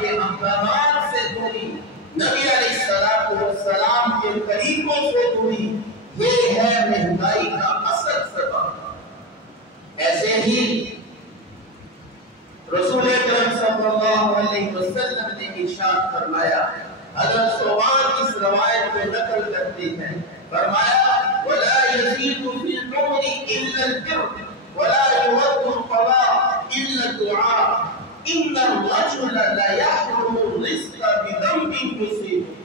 کے احکامات سے دوری، نبی علیہ السلام کے طریقوں سے دوری، یہ ہے مہنگائی کا اصل سبب۔ ایسے ہی رسول اکرم صلی اللہ علیہ وسلم نے ارشاد فرمایا، حضرت صوبان اس روایت میں نقل کرتے ہیں، فرمایا وَلَا يَزِيدُ فِي الْعُمْرِ إِلَّا الْبِرُّ وَلَا يُرَدُّ الْقَضَاءُ إِلَّا الدُّعَاءُ إِنَّ الرَّجُلَ لَيَحْرُمُ الرِّزْقَ بِذَنبٍ يُصِيبُهُ۔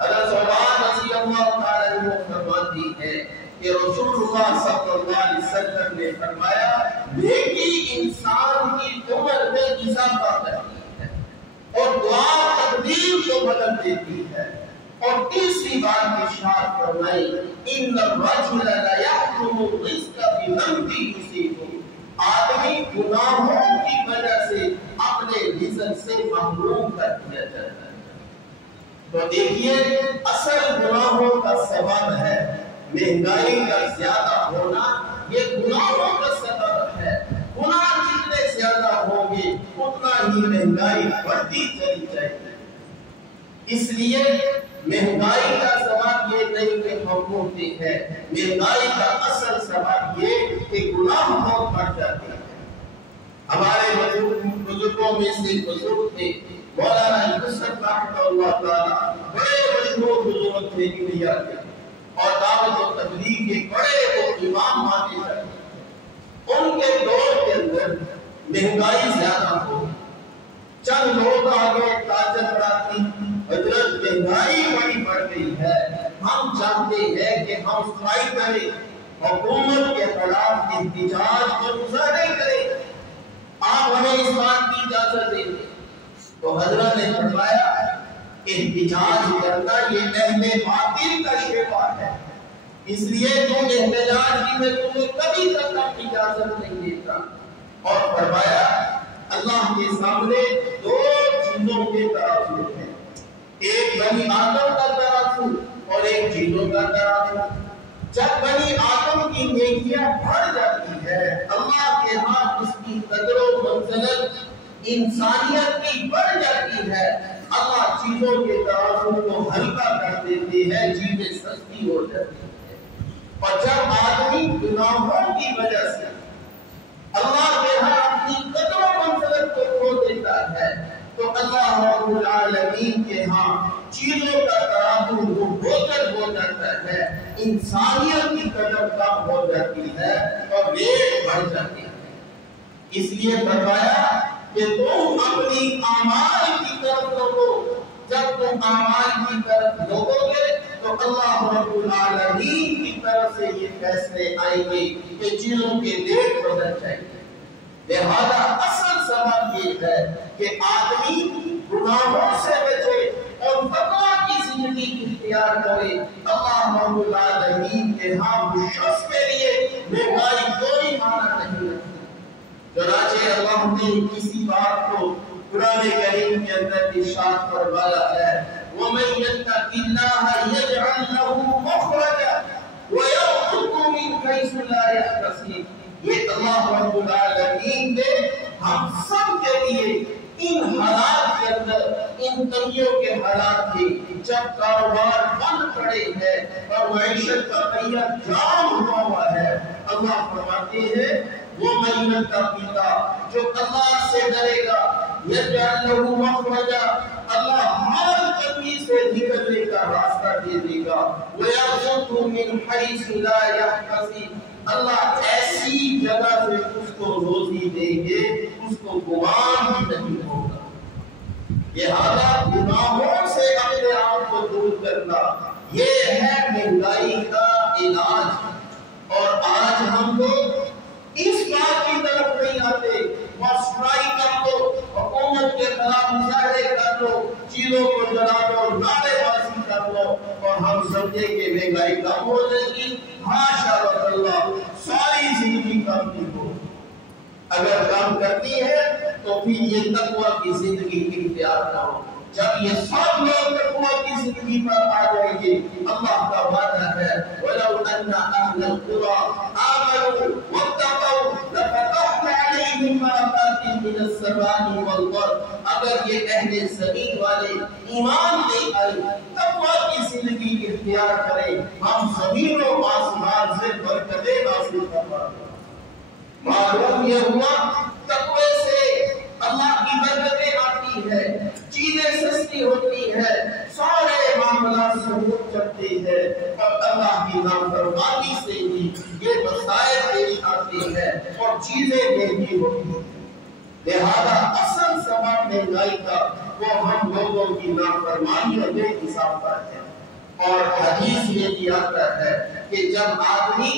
حضرت صوبان رضی اللہ تعالی عنہ فرماتی ہے کہ رسول اللہ صلی اللہ علیہ وسلم نے فرمایا، نیکی انسان کی عمر میں اضافہ کرتی ہے اور دعا تقدیر کو بدل دیتی ہے۔ اور تیسری بات ارشاد فرمائی، ان الرجل لیحرم الرزق بذنب یصیبہ، آدمی گناہوں کی وجہ سے اپنے رزق سے محروم کر دیا جاتا ہے۔ تو دیکھیے اصل گناہوں کا سبب ہے مہنگائی کا زیادہ ہونا، یہ گناہوں کا سبب ہے۔ گناہ جتنے زیادہ ہوں گے اتنا ہی مہنگائی بڑھتی چلی جائے گی۔ اس لیے مہنگائی کا سبب یہ نہیں کہ ہم ہوتے ہیں، مہنگائی کا اصل سبب یہ کہ گناہ بہت بڑھ جاتے ہیں۔ ہمارے بزرگوں میں سے بزرگ تھے مولانا یوسف رحمۃ اللہ تعالی، بڑے مشہور بزرگ تھے انڈیا کے اور دعوت و تبلیغ کے بڑے وہ امام مانے جاتے۔ ان کے دور کے اندر مہنگائی زیادہ ہو، چند لوگ آگے تاجر بڑھاتی، حضرت مہنگائی بڑی بڑھ گئی ہے، ہم چاہتے ہیں کہ ہم اسٹرائک کریں، حکومت کے خلاف احتجاج اور مظاہرے کریں، آپ ہمیں اس بات کی اجازت دیں۔ تو حضرت نے فرمایا احتجاج کرنا یہ اہل باطل کا شیوا ہے، اس لیے تم احتجاج کی میں تمہیں کبھی تک اجازت نہیں دیتا۔ اور فرمایا اللہ کے سامنے دو چیزوں کے ترازو ہیں، ایک بنی آدم کا ترازو اور ایک چیزوں کا ترازو۔ جب بنی آدم کی نیکیاں بڑھ جاتی ہے اللہ کے ہاں اس کی قدر و منزلت انسانیت کی بڑھ جاتی ہے، اللہ چیزوں کے ترازو کو ہلکا کر دیتے ہیں، چیزیں سستی ہو جاتی ہیں۔ اور جب آدمی گناہوں کی وجہ سے اللہ کے ہاں اپنی قدر و منزلت کو کھو دیتا ہے تو اللہ رب العالمین کے ہاں چیزوں کا ترازو وہ بوجھل ہو جاتا ہے، انسانیت کی قدر کم ہو جاتی ہے اور ریٹ بڑھ جاتی ہے۔ اس لیے فرمایا کہ تم اپنی اعمال کی طرف لوگو، جب تم اعمال کی طرف لوگو گے تو اللہ رب العالمین کی طرف سے یہ فیصلے آئیں گے کہ چیزوں کے ریٹ بدل جائیں گے۔ لہذا اصل سبب یہ ہے کہ آدمی گناہوں سے بچے اور تقویٰ کی زندگی اختیار کرے۔ اللہ رب العالمین کے ہاں اس شخص کے لیے مہنگائی کوئی معنی نہیں رکھتی۔ چنانچہ اللہ نے کسی بات کو قرآن کریم کے اندر ارشاد فرمایا ہے، وَمَن يَتَّقِ اللَّهَ يَجْعَل لَّهُ مَخْرَجًا وَيَرْزُقْهُ مِنْ حَيْثُ لَا يَحْتَسِبُ۔ یہ اللہ رب العالمین نے ہم سب کے لیے ان حالات کے اندر، ان تنگیوں کے حالات کے جب کاروبار بند پڑے ہیں اور معیشت کا پہیہ جام ہوا ہے، اللہ فرماتے ہیں وہ من یتق اللہ، جو اللہ سے ڈرے گا، یجعل لہ مخرجا، اللہ ہر تنگی سے نکلنے کا راستہ دے دے گا، ویرزقہ من حیث لا یحتسب، اللہ ایسی جگہ سے اس کو روزی دیں گے اس کو گمان بھی نہیں ہوگا۔ لہذا گناہوں سے اپنے آپ کو دور کرنا یہ ہے مہنگائی کا علاج۔ اور آج ہم لوگ اس بات کی طرف نہیں آتے، اسٹرائک کر لو، حکومت کے خلاف مظاہرے کر لو، چیزوں کو جلا دو، نعرے بازی کر لو اور ہم سمجھے کہ مہنگائی کم ہو جائے گی۔ ماشاء اللہ ساری زندگی کم نہیں ہو، اگر کام کرتی ہے تو پھر یہ تقویٰ کی زندگی اختیار کرو۔ جب یہ سب لوگ تقویٰ کی زندگی پر آ جائیں گے اللہ کا وعدہ ہے وَلَوْ أَنَّ أَهْلَ الْقُرَىٰ آمَنُوا وَاتَّقَوْا لَفَتَحْنَا عَلَيْهِمْ بَرَكَاتٍ مِّنَ السَّمَاءِ وَالْأَرْضِ، اگر جب یہ اہل زمین والے ایمان لے آئے تقویٰ کی زندگی اختیار کریں، ہم زمین و آسمان سے برکتیں حاصل فرمائیں۔ معلوم یہ ہوا تقوی سے اللہ کی برکتیں آتی ہے، چیزیں سستی ہوتی ہے، سارے معاملات سے اٹھ چڑھتے ہیں، اور اللہ کی نافرمانی سے ہی یہ مسائل پیش آتے ہیں اور چیزیں مہنگی ہوتی ہیں۔ لہذا اصل سبب مہنگائی کا وہ ہم لوگوں کی نافرمانی اور بے حساب ہے۔ اور حدیث میں بھی آتا ہے کہ جب آدمی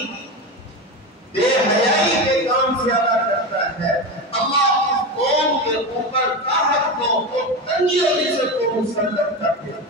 بے حیائی کے کام زیادہ کرتا ہے، اللہ اس قوم کے اوپر قحط کو تنگی اور عزت کو مسلط کر دیتا ہے۔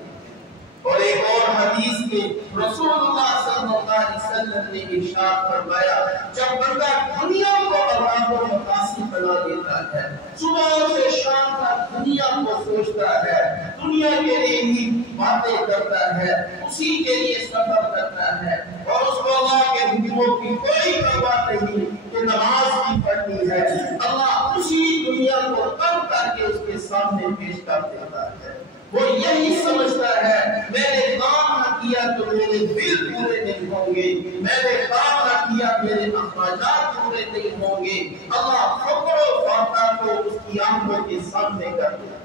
اور ایک اور حدیث میں رسول اللہ صلی اللہ علیہ وسلم نے ارشاد فرمایا، جب بندہ دنیا کو عذاب و مقاصد بنا دیتا ہے، صبح سے شام تک دنیا کو سوچتا ہے، دنیا کے لیے ہی باتیں کرتا ہے، اسی کے لیے سفر کرتا ہے، اور اس کو اللہ کے حکموں کی کوئی پرواہ نہیں کہ نماز بھی پڑھنی ہے، اللہ اسی دنیا کو تنگ کر کے اس کے سامنے پیش کر دیتا ہے۔ وہ یہی سمجھتا ہے میں نے کام نہ کیا تو میرے بل پورے نہیں ہوں گے، میں نے کام نہ کیا میرے اخراجات پورے نہیں ہوں گے۔ اللہ فقر و فاقہ کو اس کی آنکھوں کے سامنے کر دیا،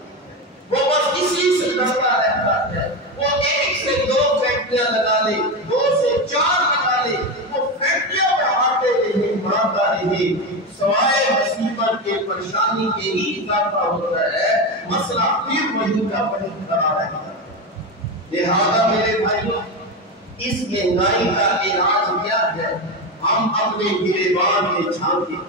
وہ بس اسی سے ڈرتا رہتا ہے۔ وہ ایک سے دو فیکٹریاں لگا لے، دو سے چار لگا لے، وہ فیکٹریاں بڑھاتے رہے، بڑھاتا رہے، سوائے مصیبت کے پریشانی کے ہی اضافہ ہوتا ہے، مسئلہ پھر وہی کا وہی کھڑا رہتا ہے۔ لہذا میرے بھائیوں، اس مہنگائی کا علاج کیا ہے؟ ہم اپنے گریبان میں جھانکیں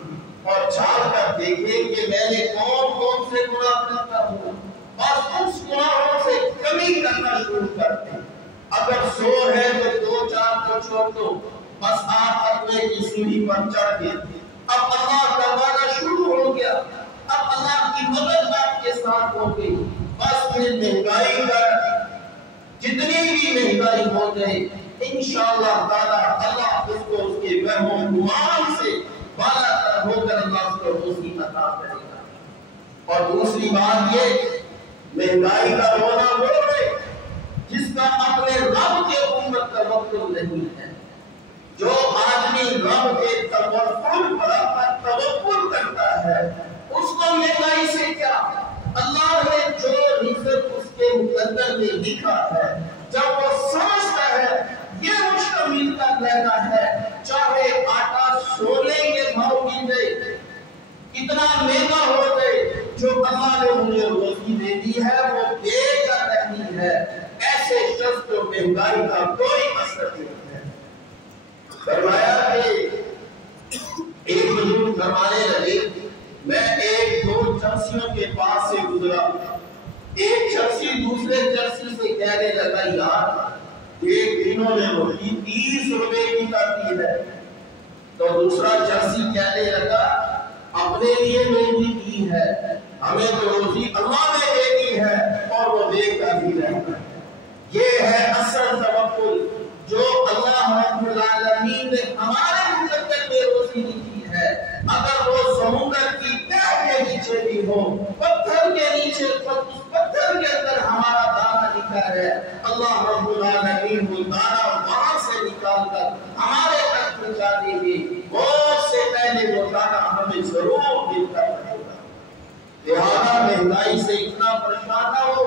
اور جھانک کر دیکھیں کہ میں نے کون کون سے گناہ کرتا ہوں، بس اس گناہوں سے کمی کرنا شروع کرتے ہیں۔ اگر 100 ہے تو 2-4 کو چھوڑ دو، بس آپ اپنے کی سیڑھی پر چڑھ گئے، اب اللہ کا وعدہ شروع ہو گیا، اب اللہ کی مدد آپ کے ساتھ ہو گئی، بس پھر مہنگائی کا جتنی بھی مہنگائی ہو جائے انشاءاللہ تعالی اللہ اس کو اس کے وہم و گمان سے بالا تر ہو کر اللہ اس کو روزی عطا کرے گا۔ اور دوسری بات یہ، مہنگائی کا رونا وہ ہے جس کا اپنے رب کے اوپر توکل نہیں ہے۔ جو آدمی رب کے توکل کرتا ہے اس کو مہنگائی سے کیا؟ اللہ نے جو رزق اس کے مقدر میں لکھا ہے، جب وہ سمجھتا ہے یہ مجھ کو ملتا رہنا ہے، چاہے آٹا سونے کے بھاؤ مل جائے، اتنا مہنگا ہو جائے، جو اللہ نے مجھے روزی دے دی ہے وہ دے کر رہنی ہے، ایسے شخص کو مہنگائی کا کوئی اثر نہیں ہے۔ فرمایا کہ ایک بزرگ فرمانے لگے، میں 1-2 چرسیوں کے پاس سے گزرا، ایک چرسی دوسرے چرسی سے کہنے لگا، یار ایک دنوں میں روٹی 30 روپے کی کرتی ہے، تو دوسرا چرسی کہنے لگا، اپنے لیے مہنگی کی ہے، ہمیں تو روزی اللہ نے دے دی ہے اور وہ دے کر ہی رہتا ہے۔ یہ ہے اصل توکل جو اللہ رب العالمین نے ہمارے مقدر میں روزی لکھی ہے۔ اگر وہ سمندر کی تہ کے نیچے بھی ہو، پتھر کے نیچے، پتھر کے اندر ہمارا دانہ لکھا ہے، اللہ رب العالمین وہ دانہ وہاں سے نکال کر ہمارے تک پہنچا دیں گے، بہت سے پہلے وہ دانہ ہمیں ضرور ملتا رہے گا۔ لہذا مہنگائی سے اتنا پریشان نہ ہو،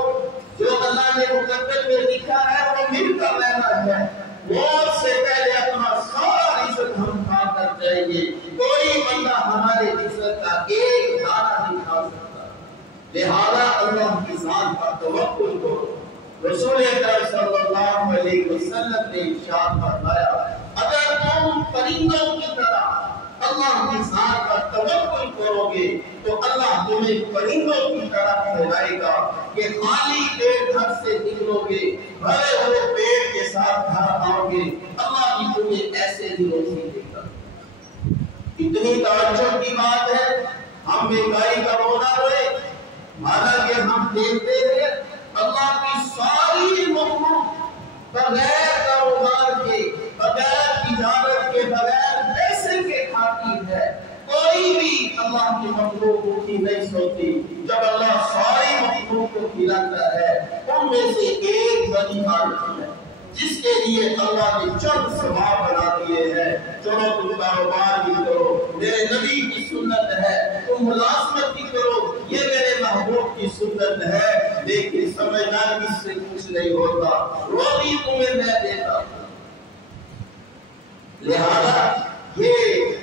جو اللہ نے مقدر میں لکھا ہے وہ مل کر رہنا ہے، موت سے پہلے اپنا سارا رزق ہم کھا کر جائیں گے، کوئی بندہ ہمارے رزق کا ایک دانہ نہیں کھا سکتا۔ لہذا اللہ کی ذات پر توکل کرو۔ رسول اکرم صلی اللہ علیہ وسلم نے ارشاد فرمایا، اگر تم پرندوں کی طرح اللہ کی ذات پر توکل کرو گے تو اللہ تمہیں پرندوں کی طرح پھیلائے گا کہ خالی پیٹ گھر سے نکلو گے، بھرے ہوئے پیٹ کے ساتھ گھر آؤ گے، اللہ بھی تمہیں ایسے ہی روزی دے گا۔ اتنی تعجب کی بات ہے، ہم مہنگائی کا رونا روئے، حالانکہ ہم دیکھتے ہیں اللہ کی ساری مخلوق بغیر کاروبار کے، بغیر تجارت کے، بغیر پیسے کے کھاتی ہے، کوئی بھی اللہ کی مخلوق بھوکی نہیں سوتی۔ جب اللہ ساری کھلاتا ہے، ان میں سے ایک بنی آدم ہے جس کے لیے اللہ نے چند ثواب بنا دیے ہیں۔ چلو تم کاروبار بھی کرو، میرے نبی کی سنت ہے، تم ملازمت بھی کرو، یہ میرے محبوب کی سنت ہے، لیکن سمجھنا اس سے کچھ نہیں ہوتا، روزی تمہیں میں دیتا ہوں۔ لہذا یہ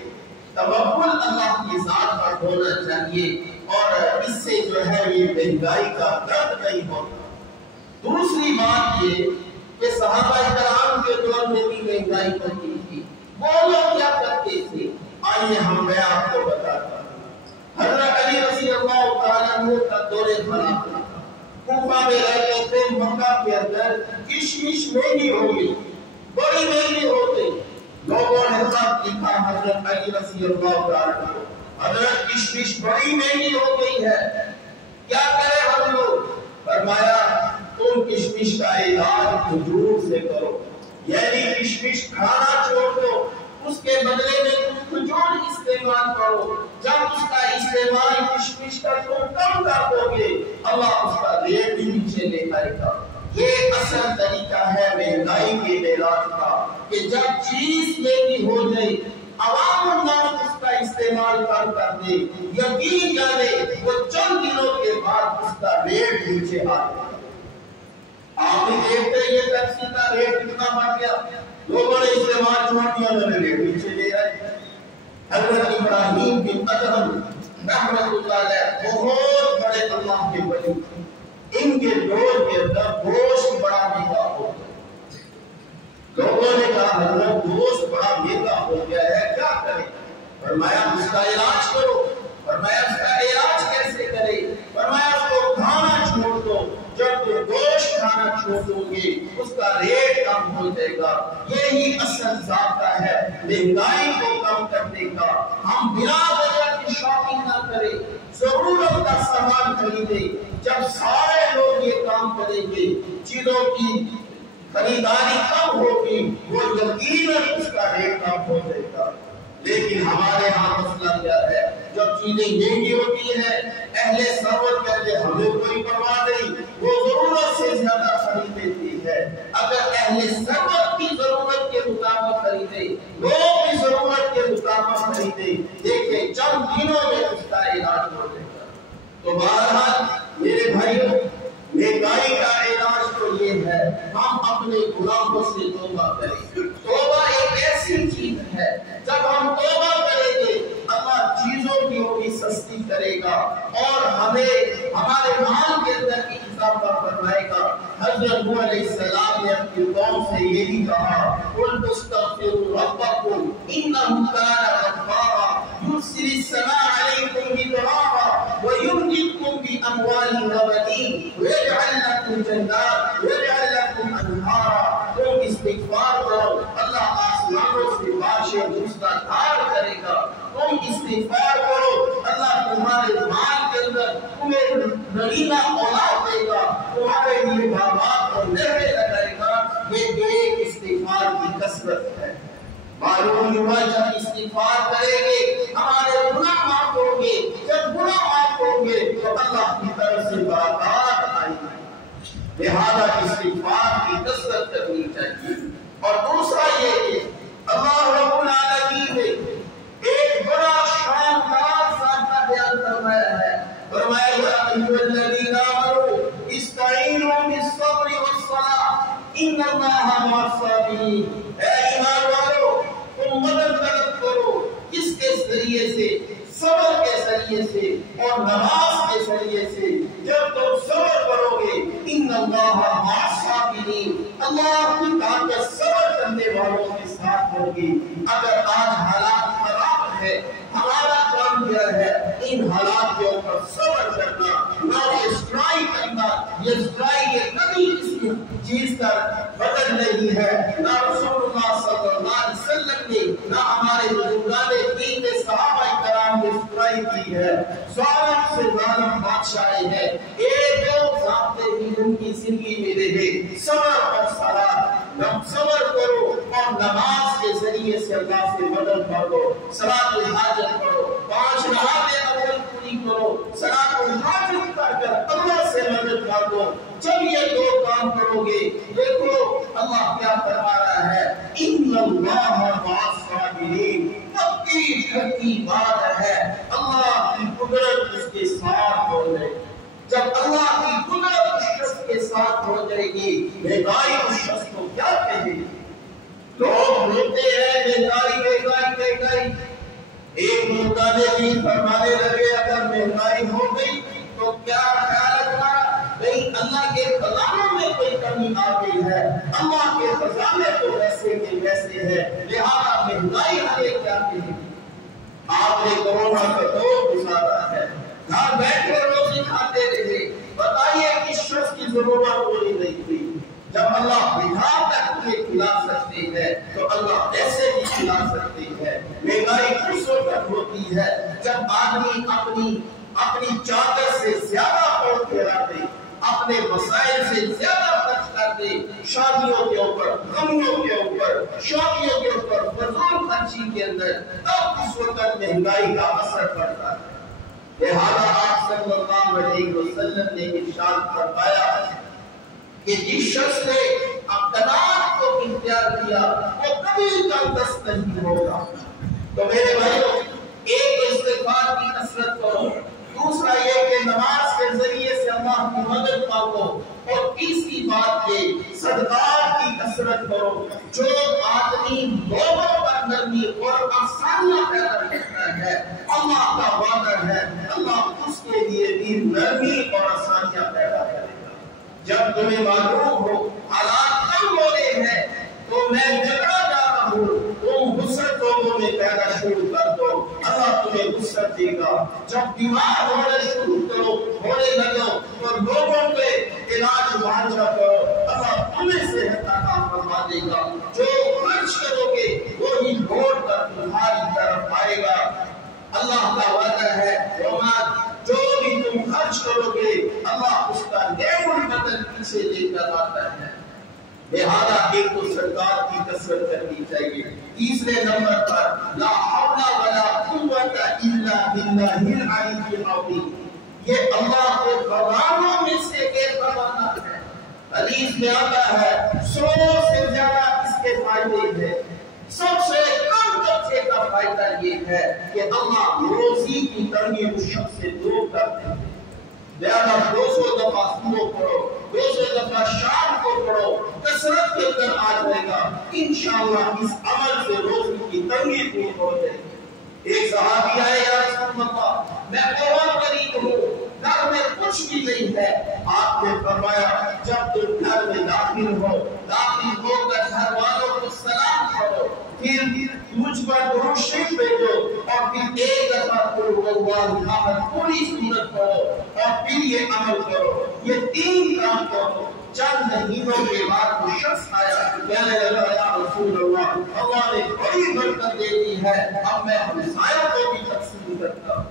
توکل اللہ کی ذات پر ہونا چاہیے، اور اس سے جو ہے یہ مہنگائی کا درد نہیں ہوتا۔ دوسری بات یہ کہ صحابہ کرام کے دور میں بھی مہنگائی ہوتی تھی، وہ لوگ کیا کرتے تھے؟ آئیے میں آپ کو بتاتا ہوں۔ حضرت علی رضی اللہ تعالیٰ عنہ کا دور خلافت تھا، کوفہ میں رہتے تھے، مکہ کے اندر کشمش مہنگی ہو گئی، بڑی مہنگی ہو گئی۔ لوگوں نے خط لکھا حضرت علی رضی اللہ تعالیٰ عنہ، حضرت کشمش بڑی مہنگی ہو گئی ہے، کیا کریں ہم لوگ؟ فرمایا تم کشمش کا علاج کھجور سے کرو، یعنی کشمش کھانا چھوڑ دو، اس کے بدلے میں تم کھجور استعمال کرو۔ جب اس کا استعمال کشمش کا تم کم کر دو گے، اللہ اس کا ریٹ بھی نیچے لے آئے گا۔ یہ اصل طریقہ ہے مہنگائی کے علاج کا، کہ جب چیز مہنگی ہو جائے عوام الناس اس کا استعمال کر دے، یقین جانے وہ چند دنوں کے بعد اس کا ریٹ نیچے آ جائے گا۔ آپ بھی دیکھتے ہیں یہ پیپسی کا ریٹ کتنا بڑھ گیا، لوگوں نے استعمال چھوڑ دیا، انہوں نے ریٹ نیچے لے آئے۔ حضرت ابراہیم بن ادہم رحمۃ اللہ علیہ بہت بڑے اللہ کے ولی تھے، ان کے دور کے اندر گوشت بڑا مہنگا ہو گیا۔ لوگوں نے کہا حضرت گوشت بڑا مہنگا ہو گیا ہے، کیا کریں؟ فرمایا اس کا علاج کرو۔ فرمایا اس کا علاج کیسے کرے؟ فرمایا اس کو کھانا چھوڑ دو، جب تم گوشت کھانا چھوڑ دو گے اس کا ریٹ کم ہو جائے گا۔ یہی اصل ضابطہ ہے مہنگائی کو کم کرنے کا۔ ہم بلا وجہ کی شاپنگ نہ کریں، ضرورت کا سامان خریدیں۔ جب سارے لوگ یہ کام کریں گے، چیزوں کی خریداری کم ہوگی، وہ یقیناً اس کا ریٹ کم ہو جائے گا۔ لیکن ہمارے ہاں مسئلہ کیا ہے؟ جب چیزیں مہنگی ہوتی ہیں اہل ثروت کہتے ہمیں کوئی پرواہ نہیں، وہ ضرورت سے زیادہ خرید لیتی ہے۔ اگر اہل ثروت کی ضرورت کے مطابق خریدے، لوگ کی ضرورت کے مطابق خریدے، دیکھیں چند دنوں میں اس کا علاج ہو جائے گا۔ تو بہرحال میرے بھائیوں، مہنگائی کا علاج تو یہ ہے ہم اپنے گناہوں سے توبہ کریں۔ توبہ ایک ایسی چیز ہے جب ہم توبہ کریں گے اللہ چیزوں کی وہ بھی سستی کرے گا اور ہمیں ہمارے مال کے اندر بھی اضافہ فرمائے گا۔ حضرت نوح علیہ السلام نے اپنی قوم سے یہی کہا قُلْ اسْتَغْفِرُوا رَبَّكُمْ إِنَّهُ كَانَ غَفَّارًا يُرْسِلِ السَّمَاءَ عَلَيْكُمْ مِدْرَارًا وَيُمْدِدْكُمْ بِأَمْوَالٍ وَبَنِينَ وَيَجْعَلْ لَكُمْ جَنَّاتٍ وَيَجْعَلْ لَكُمْ أَنْهَارًا۔ تم استغفار کرو، اللہ آسمانوں سے بارشیں موسلادھار کرے گا۔ تم استغفار کرو، اللہ تمہارے مال کے اندر تمہیں نگینا اولاد دے گا، تمہارے لیے باغات اور نہریں لگائے گا۔ یہ ایک استغفار کی کثرت ہے۔ معلوم ہوا جب استغفار کریں گے ہمارے گناہ معاف ہوں گے، جب گناہ معاف ہوں گے تو اللہ کی طرف سے برکات آئے گی۔ لہذا استغفار کی کثرت کرنی چاہیے۔ اور دوسرا یہ کہ اللہ رب العالمین نے ایک بڑا شاندار ضابطہ بیان فرمایا ہے۔ فرمایا یا ایھا الذین آمنوا استعینوا بالصبر والصلاۃ ان اللہ مع الصابرین۔ اے ایمان والو تم مدد کرو، کس کے ذریعے سے؟ صبر کے ذریعے سے اور نماز کے ذریعے سے۔ جب تم صبر کرو گے ان اللہ مع الصابرین، اللہ کی طاقت صبر کرنے والوں کے ساتھ ہوگی۔ اگر آج حالات خراب ہے، ہمارا کام کیا ہے؟ ان حالات کے اوپر صبر کرنا، نہ اسٹرائی کرنا۔ یہ اسٹرائی یہ کبھی کسی چیز کا بدل نہیں ہے، نہ رسول اللہ صلی اللہ علیہ وسلم نے نہ ہمارے بزرگان دین نے صحابہ کرام نے اسٹرائی کی ہے۔ ظالم سے ظالم بادشاہ ہے، ایک دو ضابطے بھی ان کی زندگی میں رہے، صبر اور صلاۃ۔ صبر کرو اور نماز کے ذریعے سے اللہ سے مدد مانگو، صلاۃ الحاجت پڑھو، 5 نمازیں اول پوری کرو، صلاۃ الحاجت پڑھ کر اللہ سے مدد مانگو۔ دو. جب یہ دو کام کرو گے دیکھو اللہ کیا فرما رہا ہے ان اللہ مع الصابرین. پکی ڈھکی بات ہے اللہ کی قدرت اس کے ساتھ ہو جائے. جب اللہ کی قدرت اس شخص کے ساتھ ہو جائے گی مہنگائی اس شخص کو کیا کہے گی. لوگ روتے ہیں مہنگائی مہنگائی مہنگائی. ایک مردانے بھی فرمانے لگے اگر مہنگائی ہو گئی تو کیا خیال رکھنا بھئی اللہ کے خزانوں میں کوئی کمی آ گئی ہے. اللہ کے خزانے تو ویسے کے ویسے ہے لہذا مہنگائی ہمیں کیا کہے گی. آپ نے کورونا کا دور گزارا ہے گھر بیٹھے روزی کھاتے رہے. بتائیے کس شخص کی ضرورت پوری نہیں ہوئی. جب اللہ بھیجا تک تمہیں کھلا سکتے ہیں تو اللہ ایسے بھی کھلا سکتے ہیں. مہنگائی کس وقت ہوتی ہے جب آدمی اپنی چادر سے زیادہ اور پھیلا دے, اپنے وسائل سے زیادہ خرچ کر دے, شادیوں کے اوپر, غموں کے اوپر, شادیوں کے اوپر, فضول خرچی کے اندر, تب اس وقت مہنگائی کا اثر پڑتا ہے. لہذا آپ صلی اللہ علیہ وسلم نے ارشاد فرمایا کہ جس شخص نے اقتدار کو اختیار کیا وہ کبھی تنگدست نہیں ہوگا. تو میرے بھائیوں ایک استغفار کی کثرت کرو, دوسرا یہ کہ نماز کے ذریعے سے اللہ کی مدد پاؤ, اور تیسری بات یہ صدقات کی کثرت کرو. جو آدمی لوگوں پر نرمی اور آسانیاں پیدا کرتا ہے اللہ کا وعدہ ہے اللہ اس کے لیے بھی نرمی اور آسانیاں پیدا کرے گا. جب تمہیں معلوم ہو حالات کم ہو رہے ہیں تو میں جھگڑا جا رہا ہوں, تم وسعت لوگوں میں پیدا شروع کر دو, اللہ تمہیں وسعت دے گا. جب بیمار ہونے شروع کرو ہونے لگو تو لوگوں پہ علاج معالجہ کرو, اللہ تمہیں صحت عطا فرما دے گا. جو خرچ کرو گے وہی لوٹ کر تمہاری طرف آئے گا. اللہ کا وعدہ ہے جو بھی تم خرچ کرو گے اللہ اس کا نیک بدل پیچھے لے کر آتا ہے. لہذا ایک تو صدقات کی کثرت کرنی چاہیے. تیسرے نمبر پر لا حول ولا قوت الا باللہ العلی العظیم. یہ اللہ کے خزانوں میں سے ایک خزانہ ہے. حدیث میں آتا ہے 100 سے زیادہ اس کے فائدے ہیں. سب سے کم درجے کا فائدہ یہ ہے کہ اللہ روزی کی تنگی اس شخص سے دور کر دے. لہذا 200 دفعہ صبح پڑھو, 200 دفعہ شام کو پڑھو, کثرت کے اندر آ جائے گا. انشاءاللہ اس عمل سے روزی کی تنگی دور ہو جائے گی. ایک صحابی آئے یا رسول اللہ میں بہت غریب ہوں, گھر میں کچھ بھی نہیں ہے. آپ نے فرمایا جب تم گھر میں داخل ہو کر گھر والوں کو سلام کرو, پھر مجھ پر درود شریف بھیجو, اور پھر ایک دفعہ قل هو اللہ احد پوری سورت پڑھو, اور پھر یہ عمل کرو. یہ 3 کام کرو. چند مہینوں کے بعد وہ شخص آیا کہنے لگا یا رسول اللہ اللہ نے بڑی برکت دے دی ہے, اب میں ہمسایوں کو بھی تقسیم کرتا ہوں.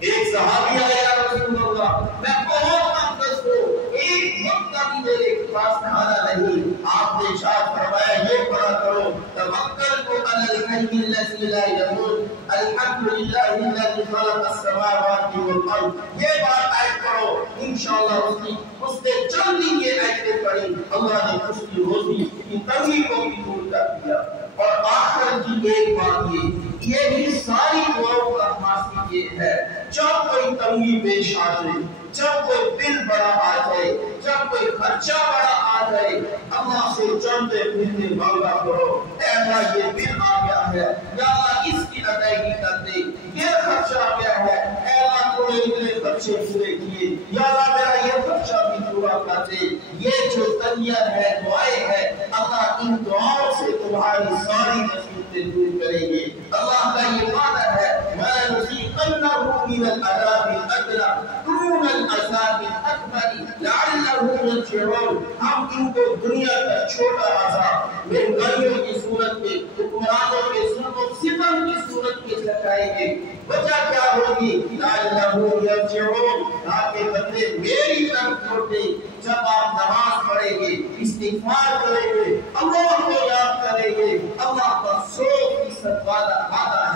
ایک صحابی آیا یا رسول اللہ میں بہت مقدس ہوں, ایک وقت کا بھی میرے پاس کھانا نہیں. آپ نے ارشاد فرمایا یہ پڑھا کرو توکلت علی الحی الذی لا یموت الحمد للہ الذی خلق السماوات والارض. یہ بات آیت پڑھو انشاءاللہ اس نے چند دن یہ آیتیں پڑھی اللہ نے اس کی روزی کی تنگی کو بھی دور کر دیا. اور آخر کی ایک بات یہ بھی ساری دعاؤں کا خاص یہ ہے جب کوئی تنگی پیش آ جائے, جب کوئی بل بڑا آ جائے, جب کوئی خرچہ بڑا آ جائے, اللہ سے چلتے پھرتے مانگا کرو اے اللہ یہ بل آ گیا ہے یا اللہ اس کی ادائیگی کر دے, یہ خرچہ آ گیا ہے اے اللہ تو نے اتنے خرچے پورے کیے یا اللہ میرا یہ خرچہ بھی پورا کر دے. یہ جو تنگیاں ہے دعائیں ہے اللہ ان دعاؤں سے تمہاری ساری مصیبتیں دور کریں گے. اللہ کا یہ وعدہ ہے وَلَنُذِيقَنَّهُم مِّنَ الْعَذَابِ الْأَدْنَىٰ دُونَ الْعَذَابِ الْأَكْبَرِ لَعَلَّهُمْ يَرْجِعُونَ. ہم ان کو دنیا کا چھوٹا عذاب مہنگائیوں کی صورت میں, حکمرانوں کے ظلم و ستم کی صورت میں چکھائیں گے. وجہ کیا ہوگی لَعَلَّهُمْ يَرْجِعُونَ تاکہ بندے میری طرف لوٹیں. جب آپ نماز پڑھیں گے, استغفار کریں گے, اللہ کو یاد کریں گے, اللہ کا 100% وعدہ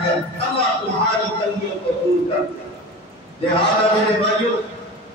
ہے اللہ تمہاری تنگیوں کو دور کر دے. لہذا میرے بھائیوں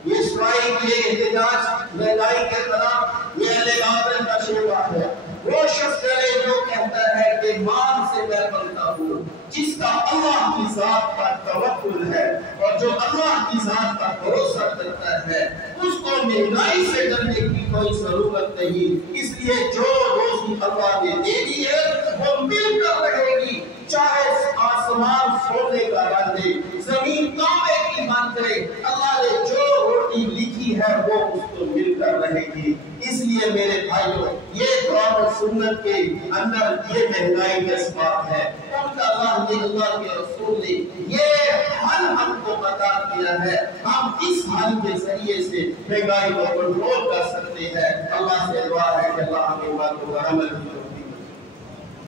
یہ اسرائیل یہ احتجاج مہنگائی کے خلاف یہ اہل باطل کا شیوا ہے۔ وہ شخص ہے جو کہتا ہے کہ مال سے میں بنتا ہوں، جس کا اللہ کی ذات پر توکل ہے اور جو اللہ کی ذات پر بھروسہ کرتا ہے اس کو مہنگائی سے ڈرنے کی کوئی ضرورت نہیں، اس لیے جو روزی اللہ نے دے دی ہے وہ مل کر رہے گی، چاہے آسمان سونے کا بن دے، زمین تانبے کی بن جائے، اللہ نے جو روٹی لکھی ہے وہ اس کو مل کر رہے گی۔ اس لیے میرے بھائیوں، یہ قرآن و سنت کے اندر یہ مہنگائی کا اسباب ہے، ان کا اللہ کے رسول نے یہ حل ہم کو بتا دیا ہے، ہم اس حل کے ذریعے سے مہنگائی کو کنٹرول کر سکتے ہیں۔ اللہ سے دعا ہے کہ اللہ ہمیں بات کو عمل